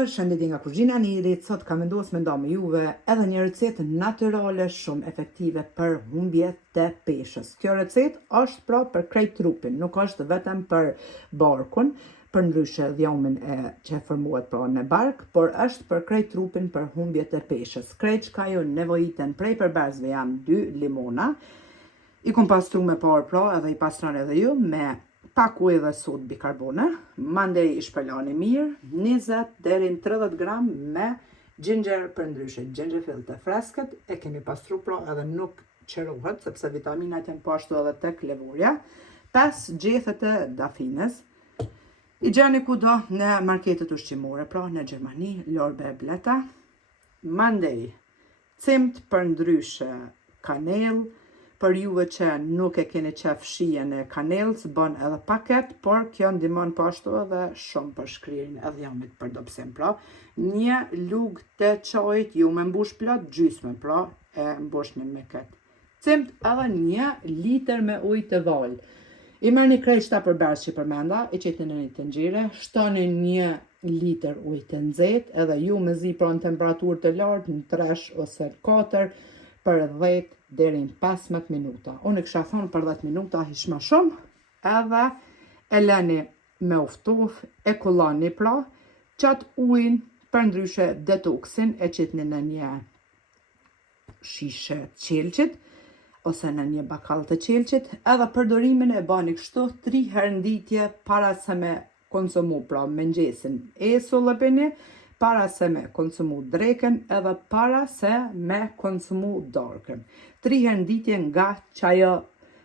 Përshëndetje nga kuzhina e Nirit. Sot kam vendosur me nda me juve edhe një recetë natyrale shumë efektive për humbje të peshës. Kjo recetë është pra për krejt trupin, nuk është vetëm për barkun, për ndryshe dhjomin që formohet pra në bark, por është për krejt trupin për humbje të peshës. Krejt çka ju nevojiten prej përberzve janë 2 limona. I kom pastru me parë pra edhe i pastron edhe ju me pak ujë dhe sodë bikarbone, mandej i shpërlani mirë, 20 deri në 30 gram me ginger për ndryshe, xhenxhefil të freskët, e kemi pastru pra edhe nuk qërohet, sepse vitaminat janë pashtu edhe tek lëvurja, 5 gjethe të dafines, i gjeni kudo në marketet ushqimore, pra në Gjermani, lorbe e bleta, mandej cimt për ndryshe kanel, për juve që nuk e keni qef shijen e kanelës, bën edhe paket, por kjo ndihmon pashtu edhe shumë për shkrirjen e dhjamit për dobësim. Pra, një lugë të çajit ju me mbush plot gjysmë, pra e mbushni me këtë cimt, edhe 1 litër me ujë të val. I merrni krejt 7 përberz që përmenda, i qetni në një tenxhere, shtoni 1 litër ujë të nxehtë, edhe ju me zi pra në temperaturë të lartë, në 3 ose 4, për 10 deri në 15 minuta. Unë kisha thonë për 10 minuta hiç më shumë, edhe e lëni me uftuf, e kullani pra, qatë ujin për ndryshe detoksin e qitni në një shishe qelqit, ose në një bakall të qelqit, edhe përdorimin e bani kështu 3 herë nditje para se me konsumu, pra mëngjesin e sullëpini, para se me konsumu dreken edhe para se me konsumu darkën. 3 herë nditje nga qajo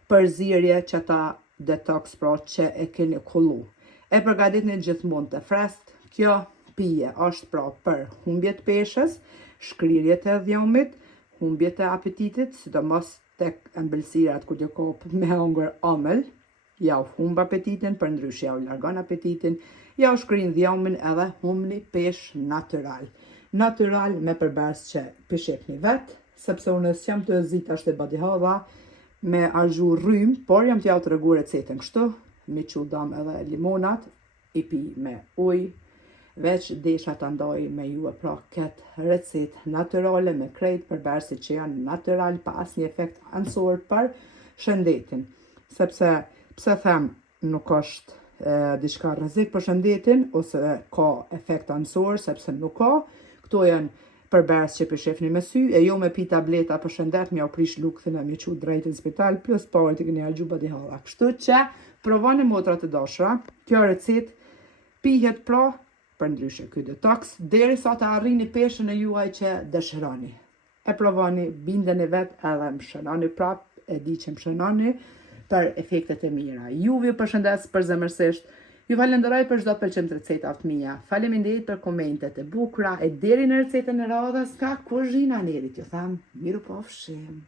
përzierje që ta detox pra që e keni kullu. E përgatitni gjithmonë të freskët. Kjo pije është pra për humbje të peshës, shkrirje të dhjomit, humbje të apetitit, sidomos tek ëmbëlsirat kur ju kop me hongër omël, ja u humb apetitin, për ndryshe ja u largon apetitin, ja u shkrin dhjomin edhe humbni peshë natyral. Natyral me përberz që pishekni vetë, sepse unë s'jam të zit ashtë e badihava me azhu rrym, por jam t'ja u të regu recetën kështu, mi që dam edhe limonat, i pi me ujë, veç desha të ndoj me ju e pra këtë recet natyrale me krejt përberzi që janë natyral pa asnjë efekt ansor për shëndetin. Sepse pse them nuk është diçka rrezik për shëndetin ose ka efekt ansor, sepse nuk ka. Këto janë përberz që pishefni me sy, e jo me pi tableta për shëndet, mja u prish lukthën e mi qu drejt në spital, plus parët i këni algju badihalla. Kështu që provoni motrat e dashura, kjo recet pihet pra për ndryshe ky detox, deri sa të arrini peshën e juaj që dëshironi. E provoni, bindeni vet edhe më shënoni prap, e di që më shënoni për efektet e mira. Ju vi përshëndes përzemërsisht, ju falenderoj për çdo pëlqim të recetat mia. Faleminderit për komentet e bukura, e deri në recetën e radhës ka kuzhina e Nirit. Ju them, miru pafshim.